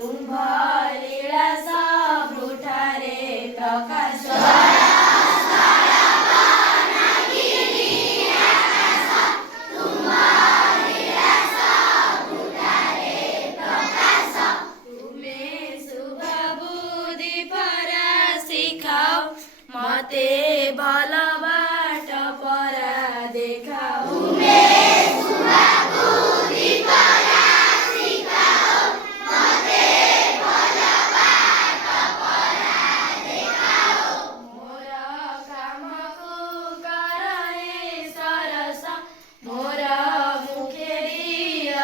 ତୁମ୍ଭ ଲୀଳା ସବୁଠାରେ ପ୍ରକାଶ। ତୁମେ ଶୁଭବୁଦ୍ଧି ପରା ଶିଖାଅ, ମତେ ଭଲ ବାଟ ପରା ଦେଖାଅ। ମୋର କାମକୁ କର ହେ ସରସ, ମୋର ମୁଖେରି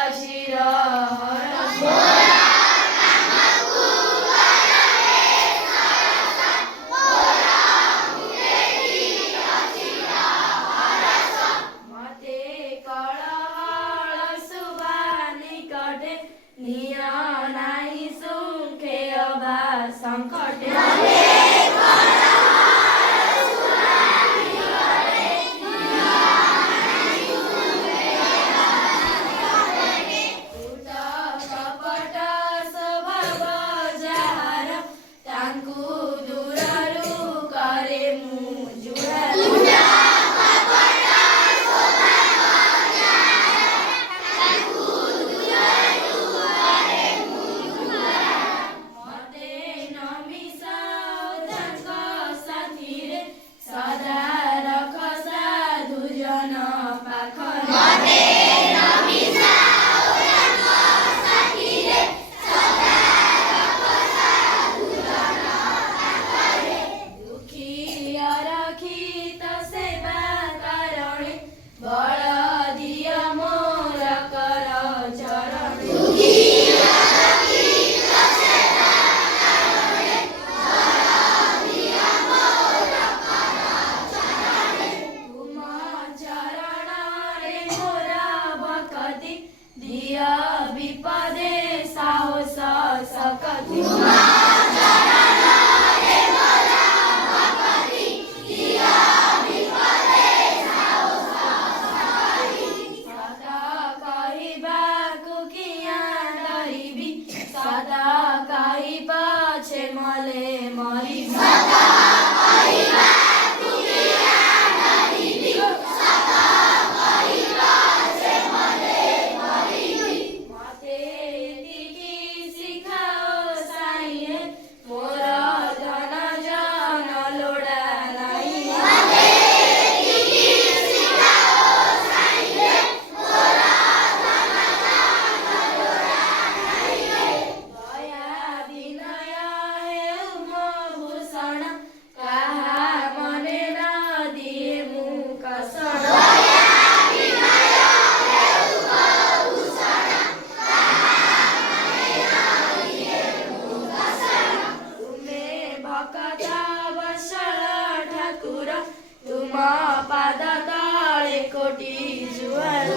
ଅଛି ରହରସ। ମତେ କଳହଳ ଶୁଭା ନିକଟେ, ନିଅ ନାହିଁ ସୁଖେ ଅବା ସଙ୍କଟେ। କୂଟ କପଟ ସ୍ୱଭାବ ଯାହାର, ତାଙ୍କୁ ଦୂରରୁ କରେ ମୁଁ ଜୁହାର। ମତେ ନ ମିଶାଅ ତାଙ୍କ ସାଥିରେ, ସଦା ରଖ ସାଧୁ ଜନ ପାଖରେ। ଦୁଃଖୀ ଅରକ୍ଷିତ ସେବା କାରଣେ, ବଳ ଦିଅ ମୋର କର ଚରଣେ। ତୁମ ଚରଣରେ ମୋର ଭକତି, ଦିଅ ବିପଦେ ସାହସ ଶକତି। ସତ କହିବାକୁ କିଆଁ ଡରିବି, ସତ କହି ପଛେ ମଲେ ମରିବି। ମତେ ଏତିକି ଶିଖାଅ ସାଇଁଏ, ମୋର ଧନ ଜନ ଲୋଡ଼ା ନାହିଁ। ଦୟା ବିନୟ ହେଉ ମୋ ଭୂଷଣ, କାହା ମନେ ନ ଦିଏ ମୁଁ କଷଣ। ତୁମେ ଭକତ ବତ୍ସଳ ଠାକୁର, ତୁମ ପାଦ ତଳେ କୋଟି ଜୁହାର।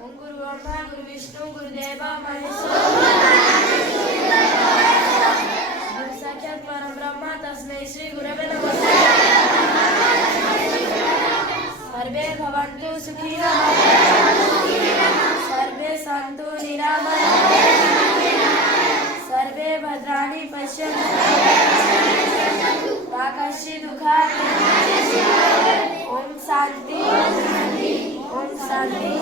ଓಂ ଗୁରୁ ବ୍ରହ୍ମା ଗୁରୁ ବିଷ୍ଣୁ ଗୁରୁଦେବ ମହେଶ୍ୱର, ଗୁରୁ ସାକ୍ଷାତ୍ ପରବ୍ରହ୍ମ ତସ୍ମୈ ଶ୍ରୀ ଗୁରବେ ନମଃ। सर्वे भवन्तु सुखिनः, सर्वे सन्तु निरामयाः, सर्वे भद्राणि पश्यन्तु, मा कश्चित् दुःखात्। ॐ शान्ति, ॐ शान्ति।